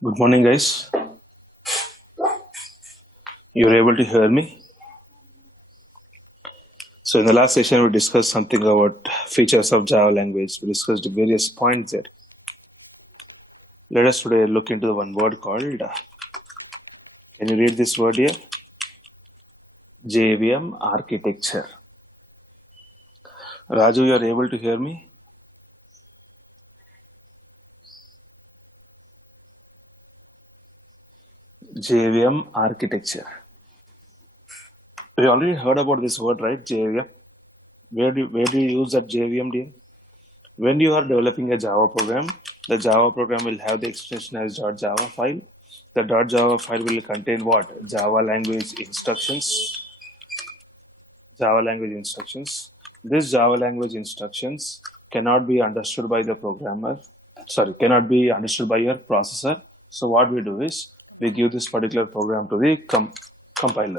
Good morning, guys. You're able to hear me? So, in the last session, we discussed something about features of Java language. We discussed various points there. Let us today look into the one word called. Can you read this word here? JVM architecture. Raju, you are able to hear me? JVM architecture. We already heard about this word, right? JVM. Where do you use that JVM, dear? When you are developing a Java program, the Java program will have the extension as .java file. The .java file will contain what? Java language instructions. Java language instructions. This Java language instructions cannot be understood by the programmer. Sorry, cannot be understood by your processor. So what we do is we give this particular program to the compiler.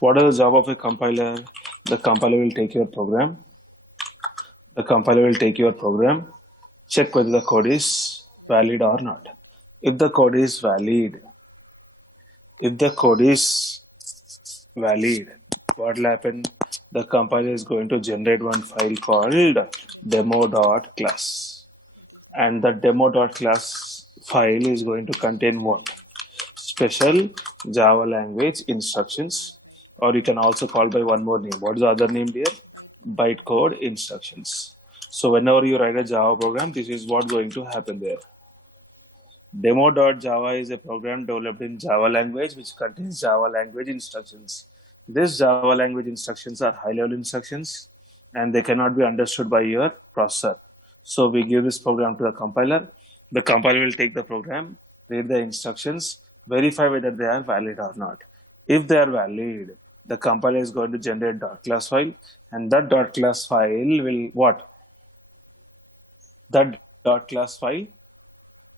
What is the job of a compiler? The compiler will take your program. The compiler will take your program, check whether the code is valid or not. If the code is valid, what will happen? The compiler is going to generate one file called demo.class. And the demo.class file is going to contain what? Special Java language instructions, or you can also call by one more name. What is the other name here? Bytecode instructions. So whenever you write a Java program, this is what's going to happen there. Demo.java is a program developed in Java language which contains Java language instructions. These Java language instructions are high-level instructions and they cannot be understood by your processor. So we give this program to the compiler. The compiler will take the program, read the instructions, verify whether they are valid or not. If they are valid, the compiler is going to generate .class file, and that .class file will what? That .class file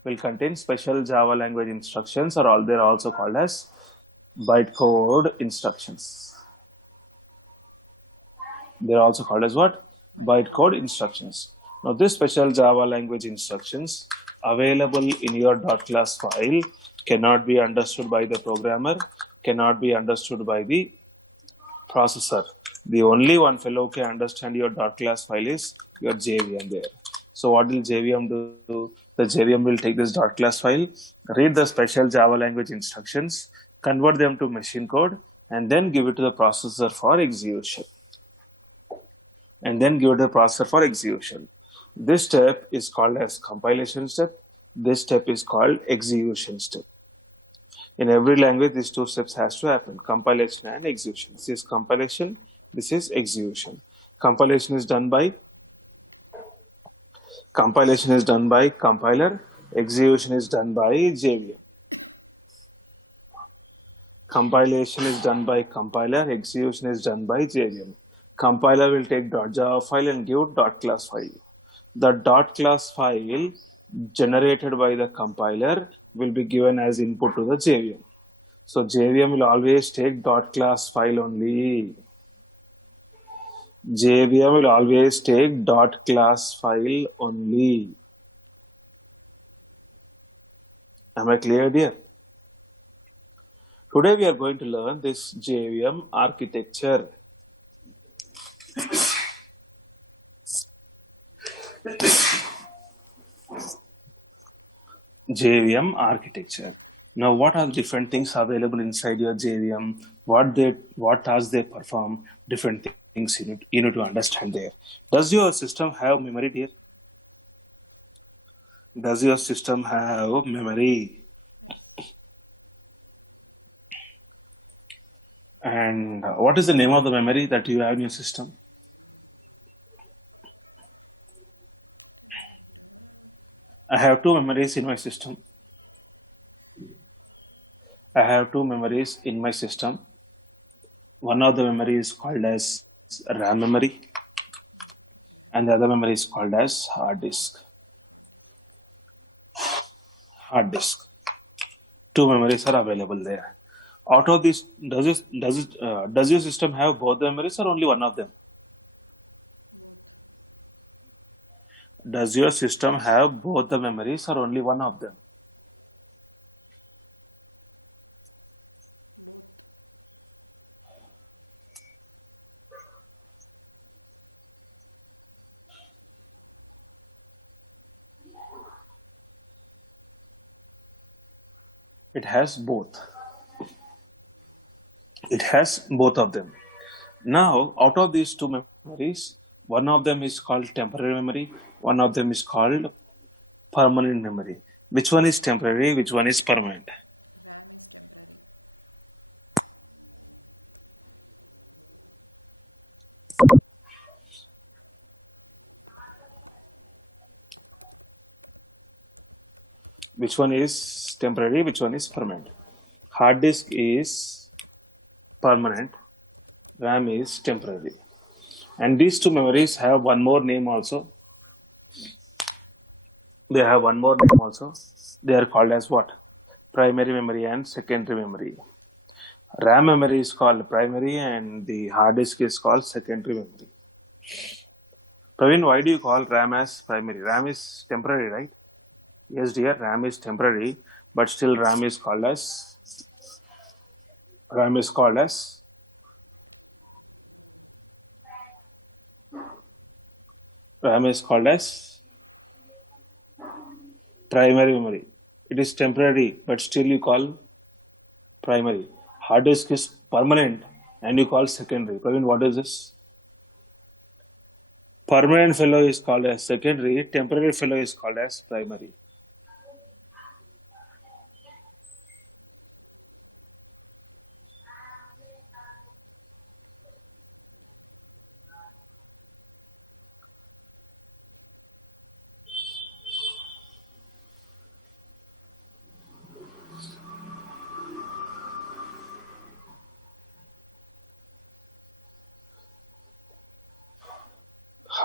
will contain special Java language instructions, or they're also called as bytecode instructions. They're also called as what? Bytecode instructions. Now, this special Java language instructions available in your .class file cannot be understood by the programmer, cannot be understood by the processor. The only one fellow who can understand your .class file is your JVM there. So what will JVM do? The JVM will take this .class file, read the special Java language instructions, convert them to machine code, and then give it to the processor for execution. This step is called as compilation step. This step is called execution step. In every language, these two steps has to happen: compilation and execution. This is compilation. This is execution. Compilation is done by compiler. Execution is done by JVM. Compilation is done by compiler. Execution is done by JVM. Compiler will take .java file and give .class file. The .class file generated by the compiler will be given as input to the JVM. So JVM will always take .class file only. JVM will always take .class file only. Am I clear, dear? Today we are going to learn this JVM architecture. JVM architecture. Now, what are the different things available inside your JVM? What tasks they perform? Different things you need to understand there. Does your system have memory, dear? Does your system have memory? And what is the name of the memory that you have in your system? I have two memories in my system. One of the memory is called as RAM memory, and the other memory is called as hard disk. Two memories are available there. Out of these, does your system have both the memories or only one of them? Does your system have both the memories or only one of them? It has both. It has both of them. Now, out of these two memories, one of them is called temporary memory, one of them is called permanent memory. Which one is temporary? Which one is permanent? Which one is temporary? Which one is permanent? Hard disk is permanent, RAM is temporary. And these two memories have one more name also. They have one more name also. They are called as what? Primary memory and secondary memory. RAM memory is called primary and the hard disk is called secondary memory. Praveen, why do you call RAM as primary? RAM is temporary, right? Yes, dear, RAM is temporary, but still RAM is called as RAM is called as primary memory. It is temporary, but still you call primary. Hard disk is permanent and you call secondary. Praveen, what is this? Permanent fellow is called as secondary, temporary fellow is called as primary.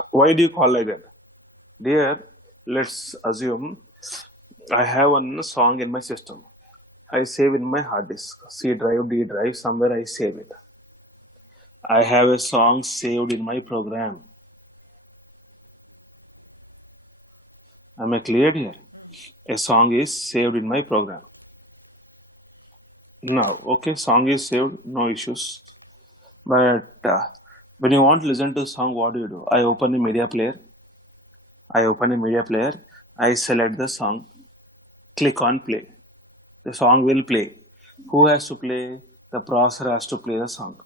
Why do you call like that? Dear, let's assume I have one song in my system. I save in my hard disk, C drive, D drive, somewhere I save it. I have a song saved in my program. Am I clear here? A song is saved in my program. Now, okay, song is saved, no issues. But when you want to listen to a song, what do? I open a media player. I select the song, click on play. The song will play. Who has to play? The processor has to play the song.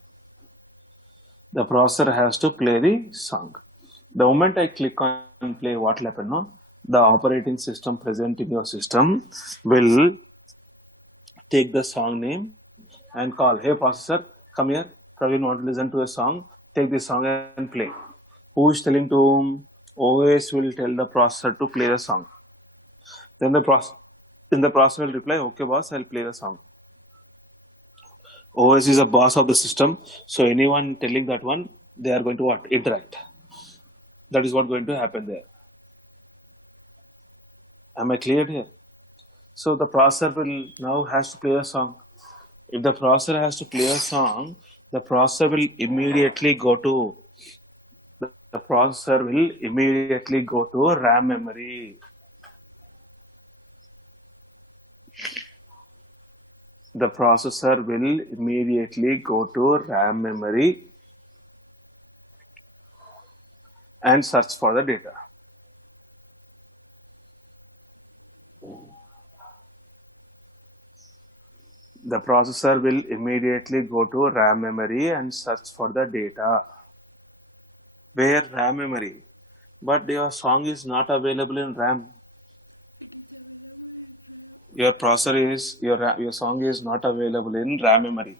The processor has to play the song. The moment I click on play, what will happen? No? The operating system present in your system will take the song name and call, hey processor, come here. Praveen want to listen to a song. Take this song and play. Who is telling to whom? OS will tell the processor to play the song. Then the processor will reply, okay boss, I'll play the song. OS is a boss of the system. So anyone telling that one, they are going to what? Interact. That is what going to happen there. Am I clear here? So the processor will now has to play a song. If the processor has to play a song, the processor will immediately go to RAM memory. The processor will immediately go to RAM memory and search for the data. The processor will immediately go to RAM memory and search for the data. Where? RAM memory. But your song is not available in RAM. Your processor is your song is not available in RAM memory.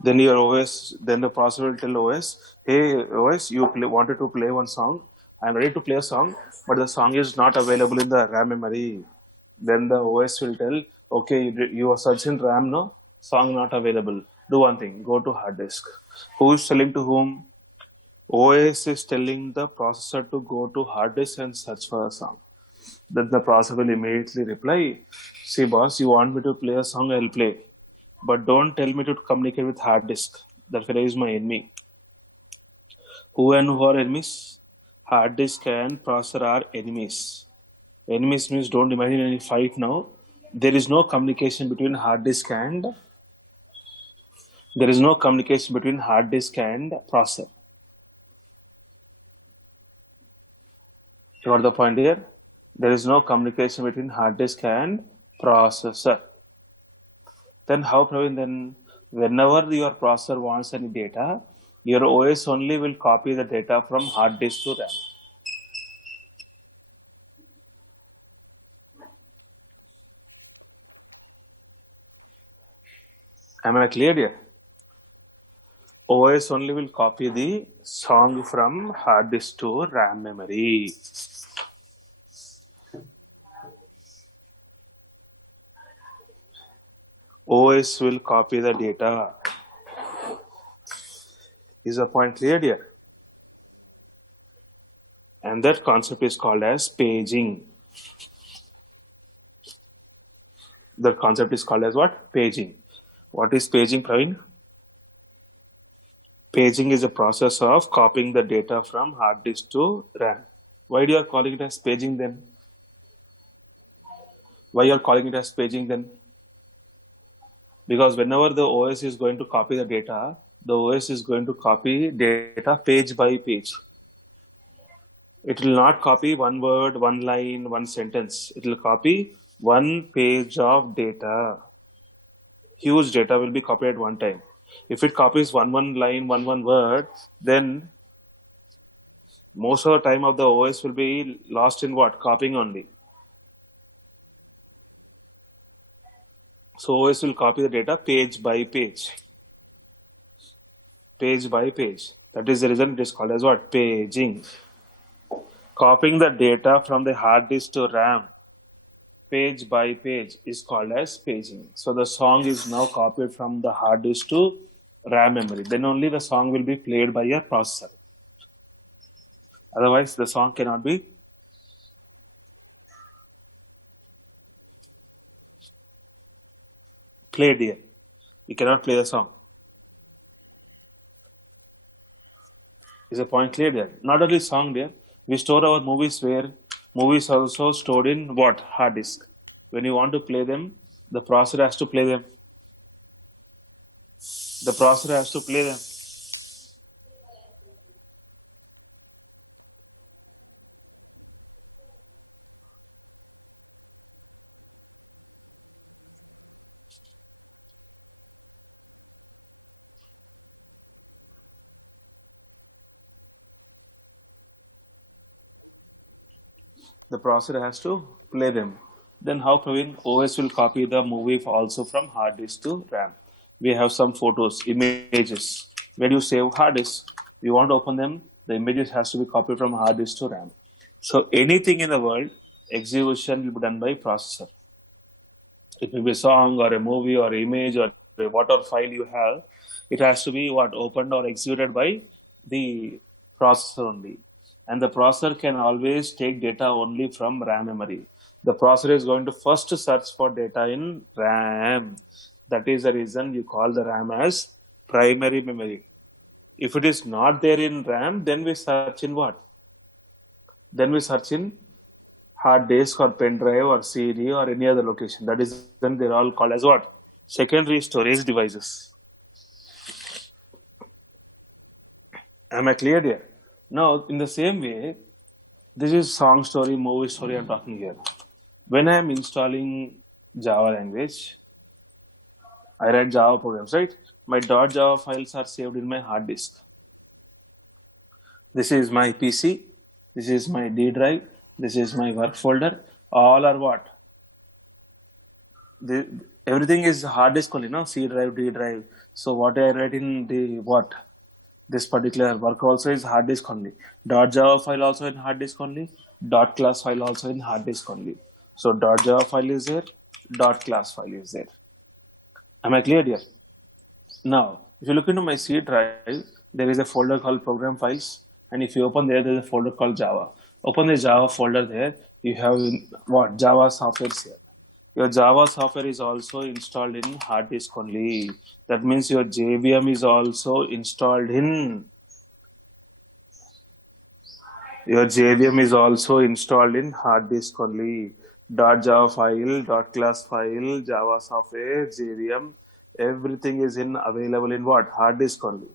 Then your OS, then the processor will tell OS, hey OS, you wanted to play one song. I'm ready to play a song, but the song is not available in the RAM memory. Then the OS will tell, okay, you are searching RAM, no? Song not available. Do one thing, go to hard disk. Who is telling to whom? OS is telling the processor to go to hard disk and search for a song. Then the processor will immediately reply, see boss, you want me to play a song, I'll play. But don't tell me to communicate with hard disk. That fellow is my enemy. Who and who are enemies? Hard disk and processor are enemies. Enemies means don't imagine any fight now. There is no communication between hard disk and processor. You got the point here? There is no communication between hard disk and processor. Then how, Praveen? Then whenever your processor wants any data, your OS only will copy the data from hard disk to RAM. Am I clear here? OS only will copy the song from hard disk to RAM memory. OS will copy the data. Is the point clear here? And that concept is called as paging. The concept is called as what? Paging. What is paging, Praveen? Paging is a process of copying the data from hard disk to RAM. Why do you are calling it as paging then? Why you are calling it as paging then? Because whenever the OS is going to copy the data, the OS is going to copy data page by page. It will not copy one word, one line, one sentence. It will copy one page of data. Huge data will be copied at one time. If it copies one line, one word, then most of the time of the OS will be lost in what? Copying only. So OS will copy the data page by page. Page by page. That is the reason it is called as what? Paging. Copying the data from the hard disk to RAM page by page is called as paging. So the song is now copied from the hard disk to RAM memory. Then only the song will be played by your processor. Otherwise, the song cannot be played here. You cannot play the song. Is the point clear there? Not only song there, we store our movies where movies also stored in what? Hard disk. When you want to play them, the processor has to play them. The processor has to play them. The processor has to play them. Then how, Praveen? OS will copy the movie also from hard disk to RAM. We have some photos, images. When you save hard disk, you want to open them, the images has to be copied from hard disk to RAM. So anything in the world, execution will be done by processor. It may be a song or a movie or image or whatever file you have. It has to be what opened or executed by the processor only. And the processor can always take data only from RAM memory. The processor is going to first search for data in RAM. That is the reason you call the RAM as primary memory. If it is not there in RAM, then we search in what? Then we search in hard disk or pen drive or CD or any other location. That is then they're all called as what? Secondary storage devices. Am I clear here? Now, in the same way, this is song story, movie story I'm talking here. When I'm installing Java language, I write Java programs, right? My .java files are saved in my hard disk. This is my PC. This is my D drive. This is my work folder. All are what? Everything is hard disk only, no? C drive, D drive. So what I write in the what? This particular work also is hard disk only. .java file also in hard disk only. .class file also in hard disk only. So .java file is there. .class file is there. Am I clear here? Now, if you look into my C drive, there is a folder called program files. And if you open there, there's a folder called Java. Open the Java folder there. You have what? Java software here. Your Java software is also installed in hard disk only. That means your JVM is also installed in hard disk only. .java file, .class file, Java software, JVM, everything is available in what? Hard disk only.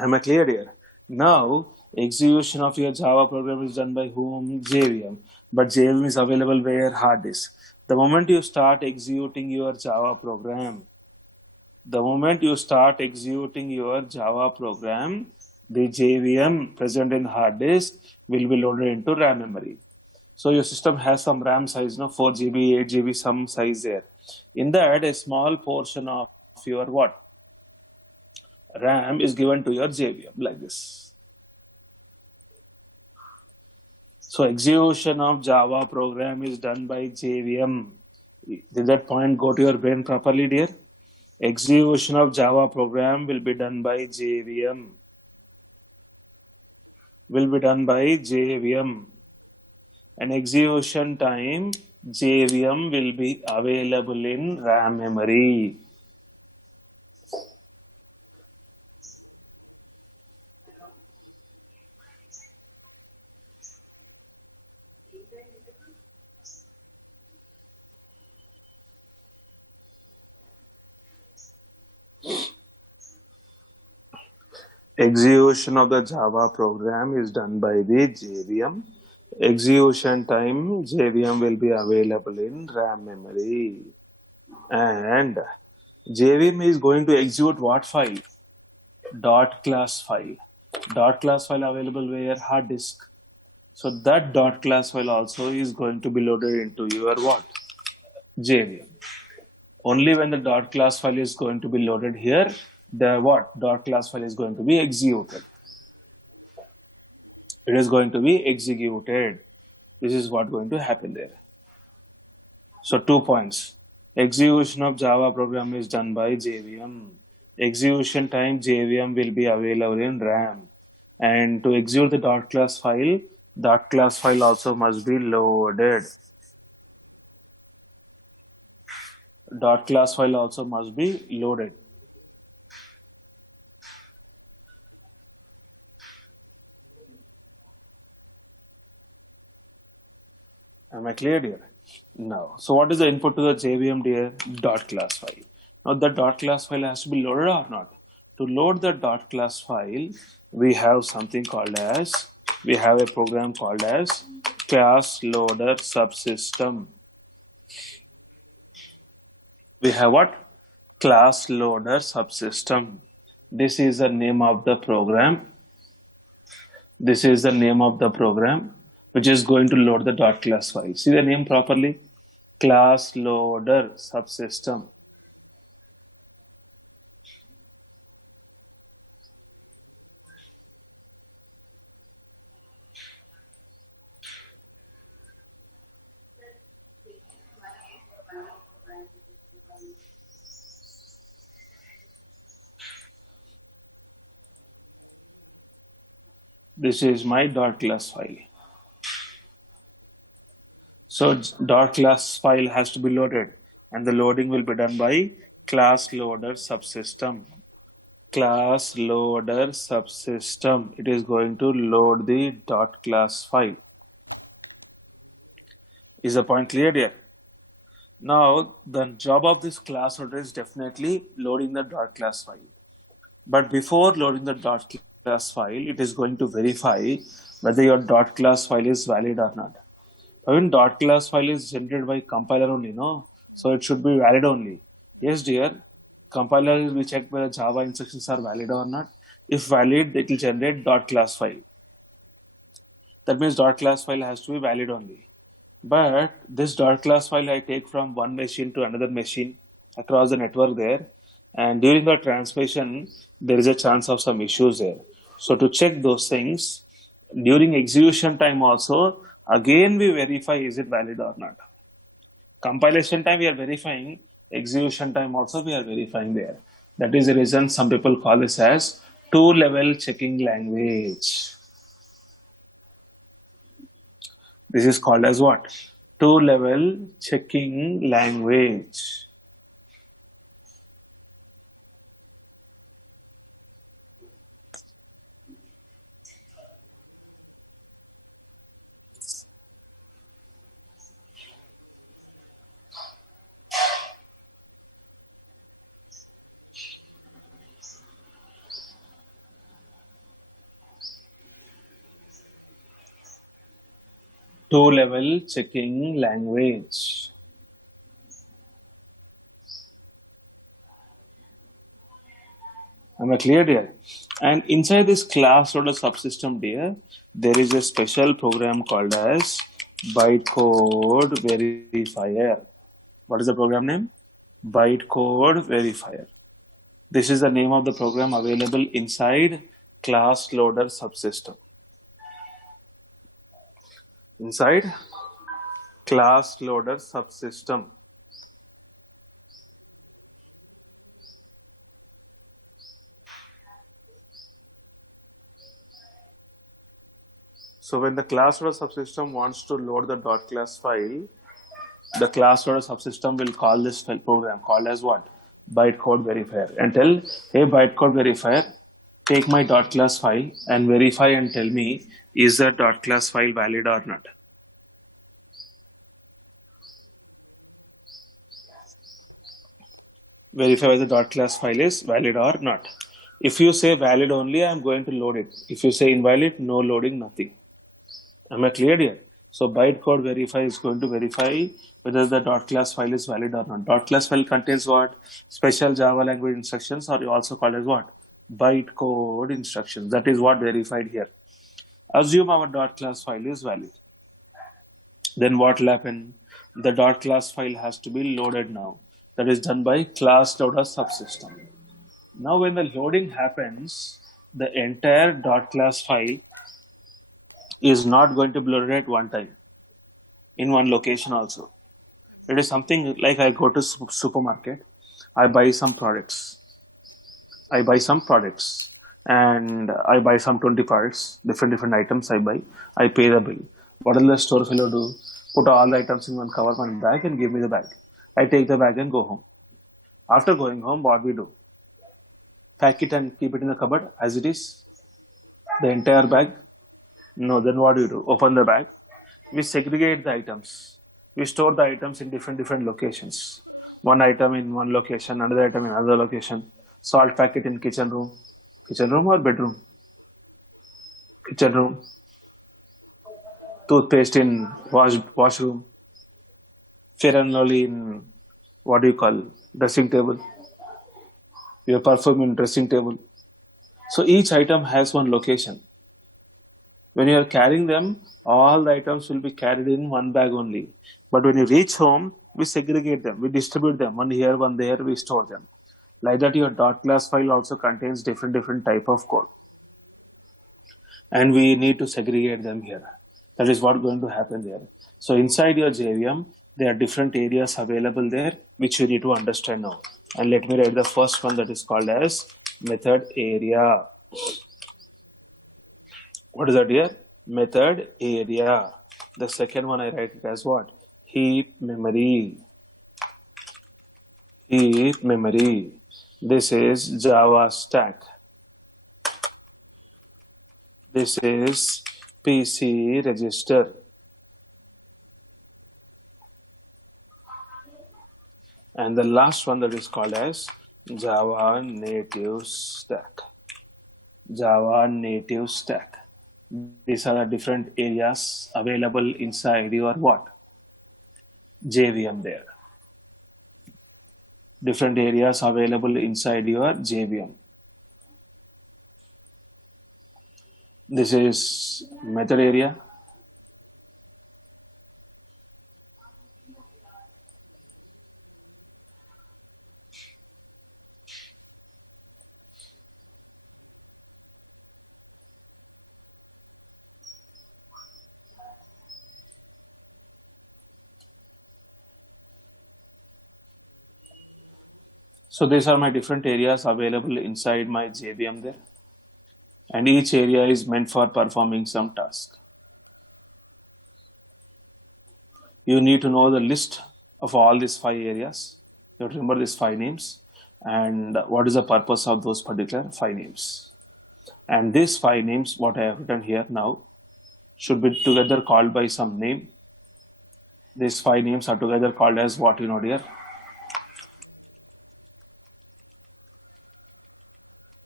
Am I clear here? Now, execution of your Java program is done by whom? JVM. But JVM is available where? Hard disk. The moment you start executing your Java program, the JVM present in hard disk will be loaded into RAM memory. So your system has some RAM size, 4 GB, 8 GB, some size there. In that, a small portion of your what? RAM is given to your JVM like this. So execution of Java program is done by JVM. Did that point go to your brain properly, dear? Execution of Java program will be done by JVM. And execution time JVM will be available in RAM memory. Execution of the Java program is done by the JVM. Execution time JVM will be available in RAM memory. And JVM is going to execute what file? Dot class file. Dot class file available where? Hard disk. So that dot class file also is going to be loaded into your what? JVM. Only when the dot class file is going to be loaded here, the what? Dot class file is going to be executed. It is going to be executed. This is what going to happen there. So 2 points. Execution of Java program is done by JVM. Execution time JVM will be available in RAM. And to execute the dot class file also must be loaded. Dot class file also must be loaded. Am I clear here? No. So what is the input to the JVM, dear? Dot class file. Now the dot class file has to be loaded or not? To load the dot class file, we have a program called as class loader subsystem. We have what? Class loader subsystem. This is the name of the program. Which is going to load the dot class file. See the name properly? Class loader subsystem. This is my dot class file. So dot class file has to be loaded, and the loading will be done by class loader subsystem. Class loader subsystem. It is going to load the dot class file. Is the point clear here? Now, the job of this class loader is definitely loading the dot class file. But before loading the dot class file, it is going to verify whether your dot class file is valid or not. Even dot class file is generated by compiler only, no? So it should be valid only. Yes, dear. Compiler will check whether Java instructions are valid or not. If valid, it will generate dot class file. That means dot class file has to be valid only. But this dot class file I take from one machine to another machine across the network there. And during the transmission, there is a chance of some issues there. So to check those things, during execution time also, again we verify is it valid or not. Compilation time we are verifying, execution time also we are verifying there. That is the reason some people call this as two-level checking language. This is called as what? Two-level checking language. Two-level checking language. Am I clear here? And inside this class loader subsystem there, there is a special program called as bytecode verifier. What is the program name? Bytecode verifier. This is the name of the program available inside class loader subsystem. Inside class loader subsystem. So when the class loader subsystem wants to load the .class file, the class loader subsystem will call this program called as what? Bytecode verifier, and tell, hey bytecode verifier, take my .class file and verify and tell me, is that .class file valid or not? Verify whether the .class file is valid or not. If you say valid only, I'm going to load it. If you say invalid, no loading, nothing. Am I clear here? So bytecode verify is going to verify whether the .class file is valid or not. .class file contains what? Special Java language instructions, or also called as what? Bytecode instructions. That is what verified here. Assume our .class file is valid. Then what will happen? The .class file has to be loaded now. That is done by class loader subsystem. Now when the loading happens, the entire .class file is not going to be loaded at one time in one location also. It is something like I go to supermarket, I buy some products. And I buy some 20 products, different items I buy. I pay the bill. What will the store fellow do? Put all the items in one cover, one bag, and give me the bag. I take the bag and go home. After going home, what we do? Pack it and keep it in the cupboard as it is? The entire bag? No, then what do you do? Open the bag. We segregate the items. We store the items in different locations. One item in one location, another item in another location. Salt packet in kitchen room. Kitchen room or bedroom? Kitchen room. Toothpaste in washroom. Fair and Lovely in what do you call? Dressing table. Your perfume in dressing table. So each item has one location. When you are carrying them, all the items will be carried in one bag only. But when you reach home, we segregate them, we distribute them, one here, one there, we store them. Like that, your .class file also contains different type of code. And we need to segregate them here. That is what going to happen there. So inside your JVM, there are different areas available there, which you need to understand now. And let me write the first one, that is called as method area. What is that here? Method area. The second one I write it as what? Heap memory. Heap memory. This is Java stack. This is PC register. And the last one that is called as Java native stack. Java native stack. These are the different areas available inside your what? JVM there. Different areas available inside your JVM. This is method area. So these are my different areas available inside my JVM there. And each area is meant for performing some task. You need to know the list of all these 5 areas. You have to remember these 5 names and what is the purpose of those particular 5 names. And these 5 names, what I have written here now, should be together called by some name. These 5 names are together called as what you know here?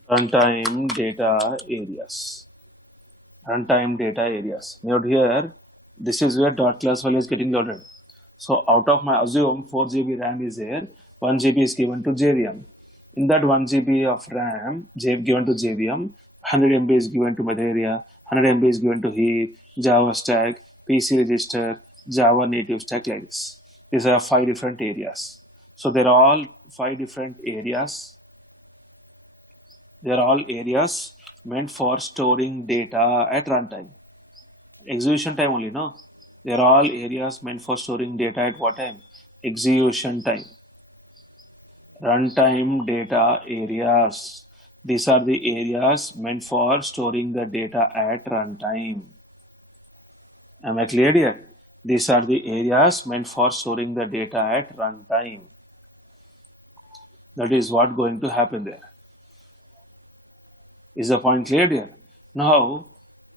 Runtime data areas. Runtime data areas. Note here, This is where dot class file is getting loaded. So out of my assume 4 GB RAM is there, 1 GB is given to JVM. In that 1 GB of RAM given to JVM, 100 MB is given to method area, 100 MB is given to heap, Java stack, PC register, Java native stack, like this. These are 5 different areas. So they're all 5 different areas. They're all areas meant for storing data at runtime. Execution time only, no? They're all areas meant for storing data at what time? Execution time. Runtime data areas. These are the areas meant for storing the data at runtime. Am I clear here? These are the areas meant for storing the data at runtime. That is what going to happen there. Is the point clear here? Now,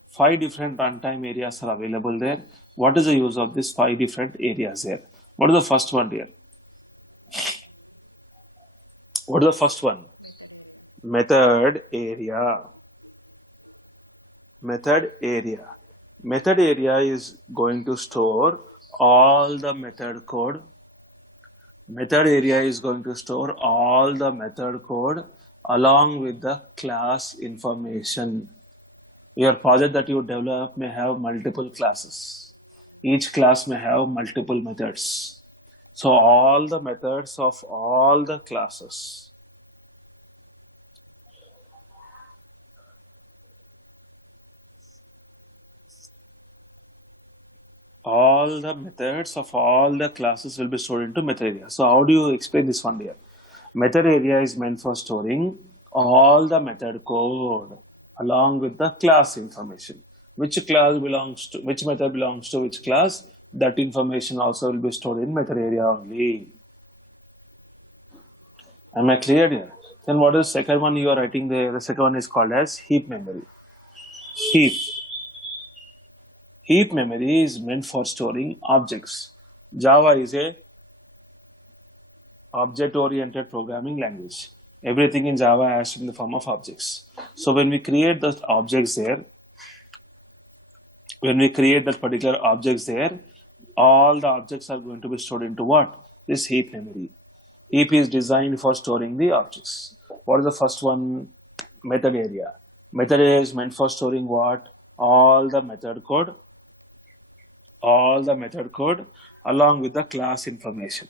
5 different runtime areas are available there. What is the use of these 5 different areas here? What is the first one here? What is the first one? Method area. Method area. Method area is going to store all the method code. Method area is going to store all the method code along with the class information. Your project that you develop may have multiple classes. Each class may have multiple methods. So all the methods of all the classes. All the methods of all the classes will be stored into method area. So how do you explain this one here? Method area is meant for storing all the method code along with the class information. Which class belongs to, which method belongs to which class, that information also will be stored in method area only. Am I clear here? Then what is the second one you are writing there? The second one is called as heap memory. Heap. Heap memory is meant for storing objects. Java is a object-oriented programming language. Everything in Java has in the form of objects. So when we create the objects there, when we create that particular objects there, all the objects are going to be stored into what? This heap memory. Heap is designed for storing the objects. What is the first one? Method area. Method area is meant for storing what? All the method code. All the method code along with the class information.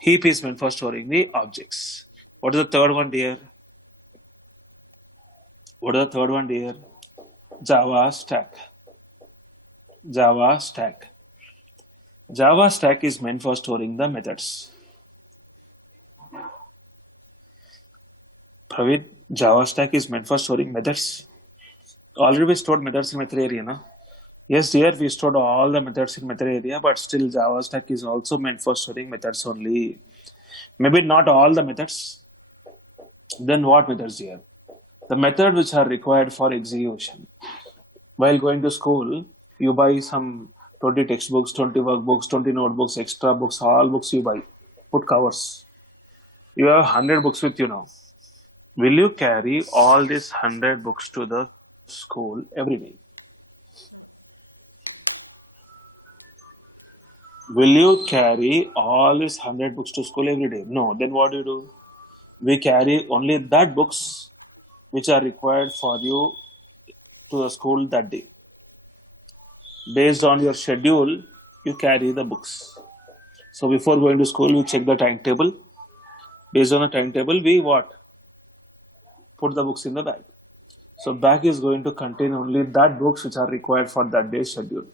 Heap is meant for storing the objects. What is the third one, dear? What is the third one, dear? Java stack. Java stack. Java stack is meant for storing the methods. Pravid, Java stack is meant for storing methods. Already we stored methods in method area, no? Yes, dear, we stored all the methods in method area, but still Java stack is also meant for storing methods only. Maybe not all the methods. Then what methods here? The methods which are required for execution. While going to school, you buy some 20 textbooks, 20 workbooks, 20 notebooks, extra books, all books you buy. Put covers. You have 100 books with you now. Will you carry all these 100 books to the school every day? Will you carry all these 100 books to school every day? No. Then what do you do? We carry only that books which are required for you to the school that day. Based on your schedule, you carry the books. So before going to school, we check the timetable. Based on the timetable, we what? Put the books in the bag. So bag is going to contain only that books which are required for that day's schedule.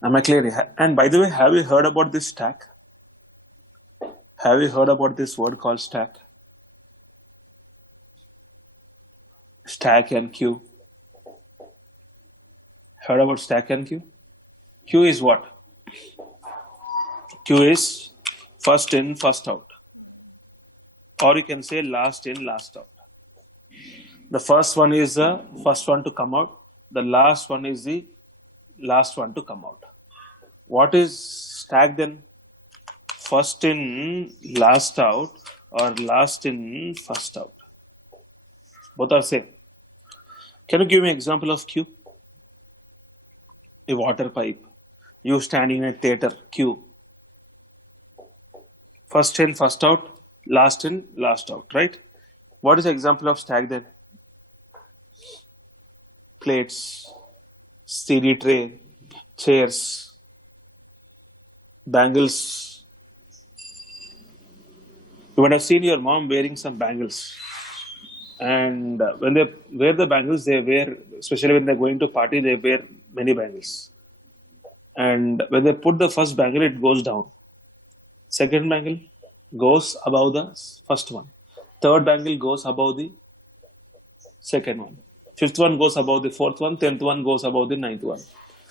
Am I clear? And by the way, have you heard about this stack? Have you heard about this word called stack? Stack and queue. Heard about stack and queue? Queue is what? Queue is first in, first out. Or you can say last in, last out. The first one is the first one to come out. The last one is the last one to come out. What is stack then? First in, last out, or last in, first out? Both are same. Can you give me an example of queue? A water pipe. You standing in a theater queue. First in, first out, last in, last out, right? What is the example of stack then? Plates, CD tray, chairs, bangles. You would have seen your mom wearing some bangles. And when they wear the bangles, they wear, especially when they're going to party, they wear many bangles. And when they put the first bangle, it goes down. Second bangle goes above the first one. Third bangle goes above the second one. Fifth one goes above the fourth one. 10th one goes above the ninth one.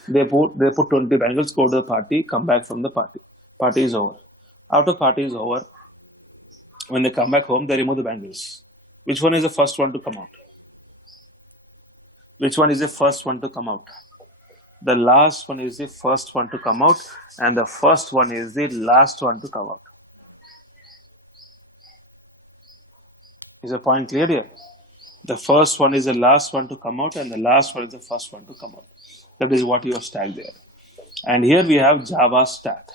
They put 20 bangles, go to the party, come back from the party. Party is over. After party is over, when they come back home, they remove the bangles. Which one is the first one to come out? Which one is the first one to come out? The last one is the first one to come out, and the first one is the last one to come out. Is the point clear here? The first one is the last one to come out, and the last one is the first one to come out. That is what you have stacked there. And here we have Java stack.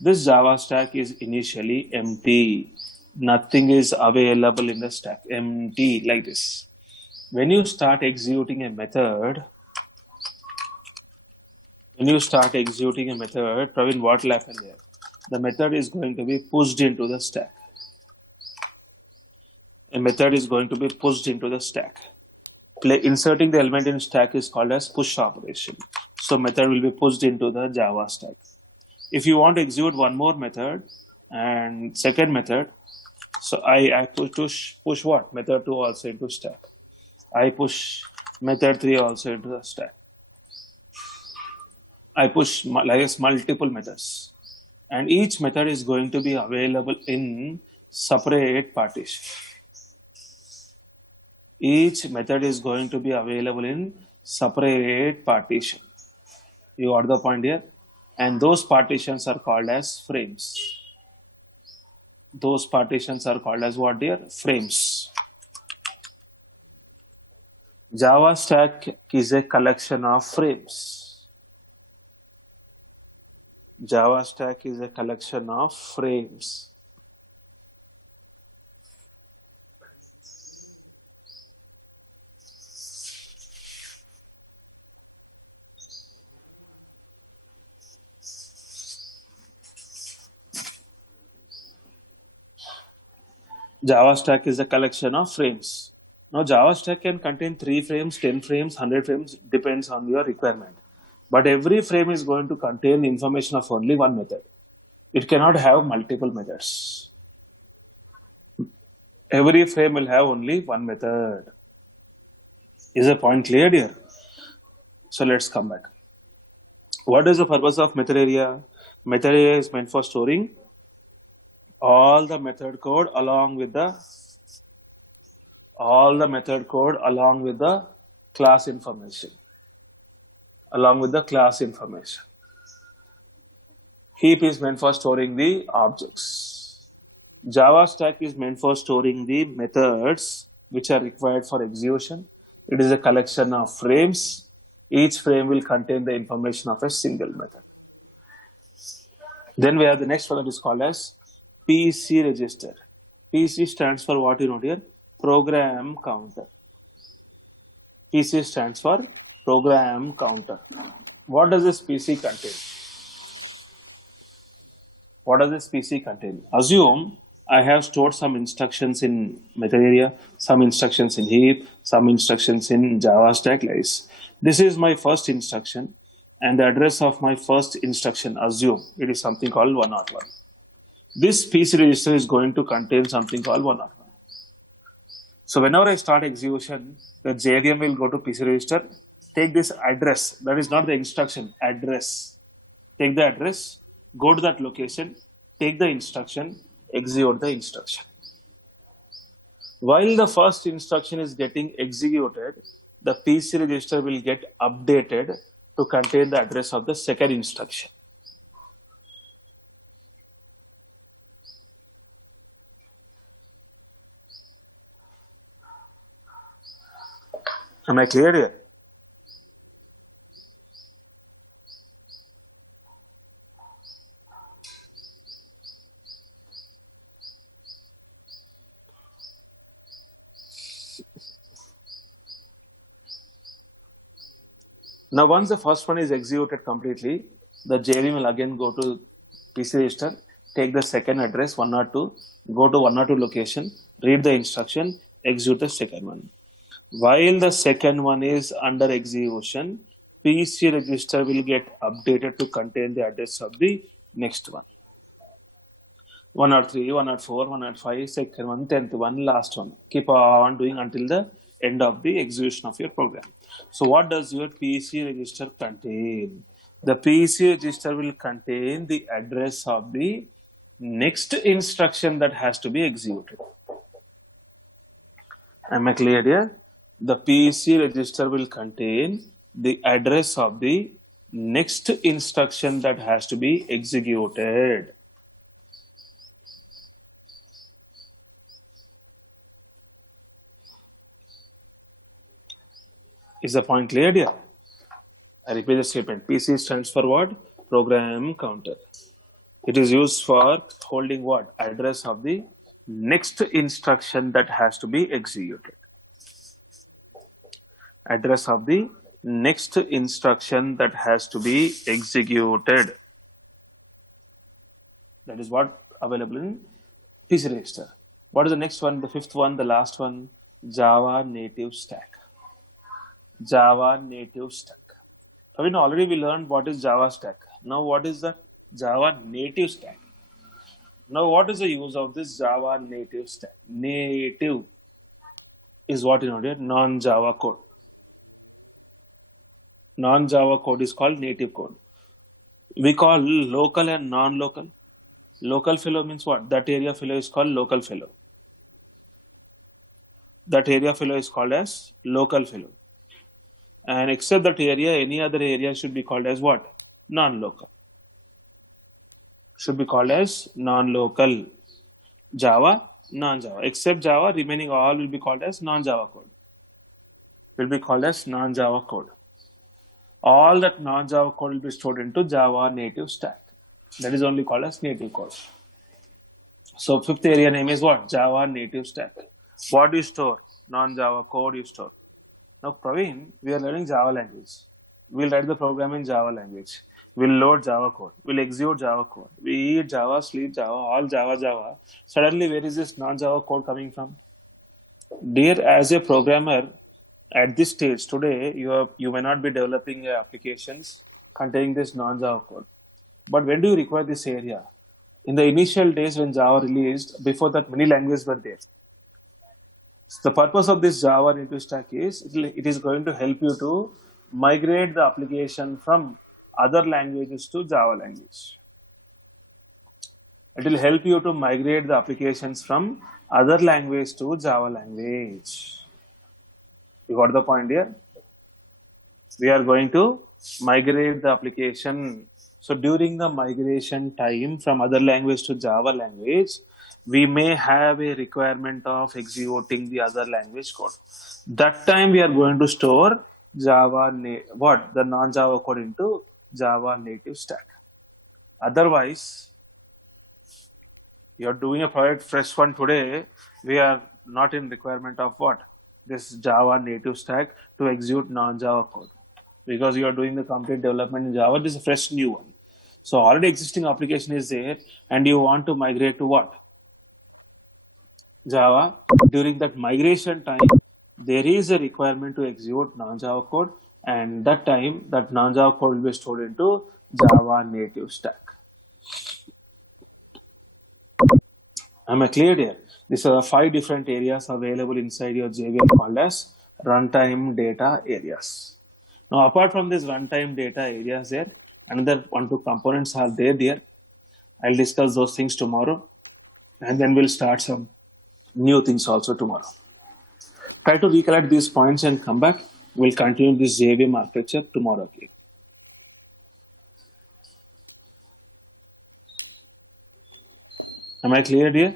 This Java stack is initially empty. Nothing is available in the stack. Empty, like this. When you start executing a method, Praveen, what will happen there? The method is going to be pushed into the stack. A method is going to be pushed into the stack. Inserting the element in stack is called as push operation. So method will be pushed into the Java stack. If you want to execute one more method and second method, so I push what? Method 2 also into stack. I push method 3 also into the stack. I push multiple methods. And each method is going to be available in separate partition. Each method is going to be available in separate partition. You got the point here? And those partitions are called as frames. Those partitions are called as what, dear? Frames. Java stack is a collection of frames. Java stack is a collection of frames. Java stack is a collection of frames. Now, Java stack can contain 3 frames, 10 frames, 100 frames, depends on your requirement. But every frame is going to contain information of only one method. It cannot have multiple methods. Every frame will have only one method. Is the point clear here? So let's come back. What is the purpose of method area? Method area is meant for storing all the method code along with the class information. Heap is meant for storing the objects. Java stack is meant for storing the methods which are required for execution. It is a collection of frames. Each frame will contain the information of a single method. Then we have the next one that is called as PC register. PC stands for what you know here? Program counter. PC stands for program counter. What does this PC contain? Assume I have stored some instructions in method area, some instructions in heap, some instructions in Java stack. This is my first instruction, and the address of my first instruction, assume it is something called 101. This PC register is going to contain something called 101. So whenever I start execution, the JVM will go to PC register, take this address, that is not the instruction, address. Take the address, go to that location, take the instruction, execute the instruction. While the first instruction is getting executed, the PC register will get updated to contain the address of the second instruction. Am I clear here? Now, once the first one is executed completely, the JV will again go to PC register, take the second address 102, go to 102 location, read the instruction, execute the second one. While the second one is under execution, PC register will get updated to contain the address of the next one. 103, 104, 105, second one, 10th one, last one. Keep on doing until the end of the execution of your program. So what does your PC register contain? The PC register will contain the address of the next instruction that has to be executed. Am I clear here? The PC register will contain the address of the next instruction that has to be executed. Is the point clear here? I repeat the statement. PC stands for what? Program counter. It is used for holding what? Address of the next instruction that has to be executed. Address of the next instruction that has to be executed. That is what available in PC register. What is the next one? The fifth one, the last one, Java native stack. Java native stack. Praveen, already we learned what is Java stack. Now what is the Java native stack? Now what is the use of this Java native stack? Native is what in order? Non-Java code. Non-Java code is called native code. We call local and non-local. Local fellow means what? That area fellow is called local fellow. That area fellow is called as local fellow. And except that area, any other area should be called as what? Non-local. Should be called as non-local. Java, non-Java. Except Java, remaining all will be called as non-Java code. Will be called as non-Java code. All that non-Java code will be stored into Java native stack. That is only called as native code. So fifth area name is what? Java native stack. What do you store? Non-Java code you store. Now, Praveen, we are learning Java language. We'll write the program in Java language. We'll load Java code. We'll execute Java code. We eat Java, sleep Java, all Java, Java. Suddenly, where is this non-Java code coming from? Dear, as a programmer, at this stage today, you may not be developing applications containing this non-Java code. But when do you require this area? In the initial days when Java released, before that many languages were there. So the purpose of this Java native stack is it is going to help you to migrate the application from other languages to Java language. It will help you to migrate the applications from other language to Java language. You got the point here? We are going to migrate the application. So during the migration time from other language to Java language, we may have a requirement of executing the other language code. That time we are going to store the non-Java code into Java native stack. Otherwise, you are doing a project fresh one today, we are not in requirement of what? This Java native stack to execute non-Java code. Because you are doing the complete development in Java, this is a fresh new one. So already existing application is there and you want to migrate to what? Java. During that migration time, there is a requirement to execute non-Java code, and that time that non-Java code will be stored into Java native stack. Am I clear here? These are the 5 different areas available inside your JVM called as runtime data areas. Now, apart from this runtime data areas there, another 1-2 components are there. I'll discuss those things tomorrow, and then we'll start some new things also tomorrow. Try to recollect these points and come back. We'll continue this JVM architecture tomorrow again. Am I clear, dear?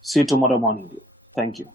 See you tomorrow morning, dear. Thank you.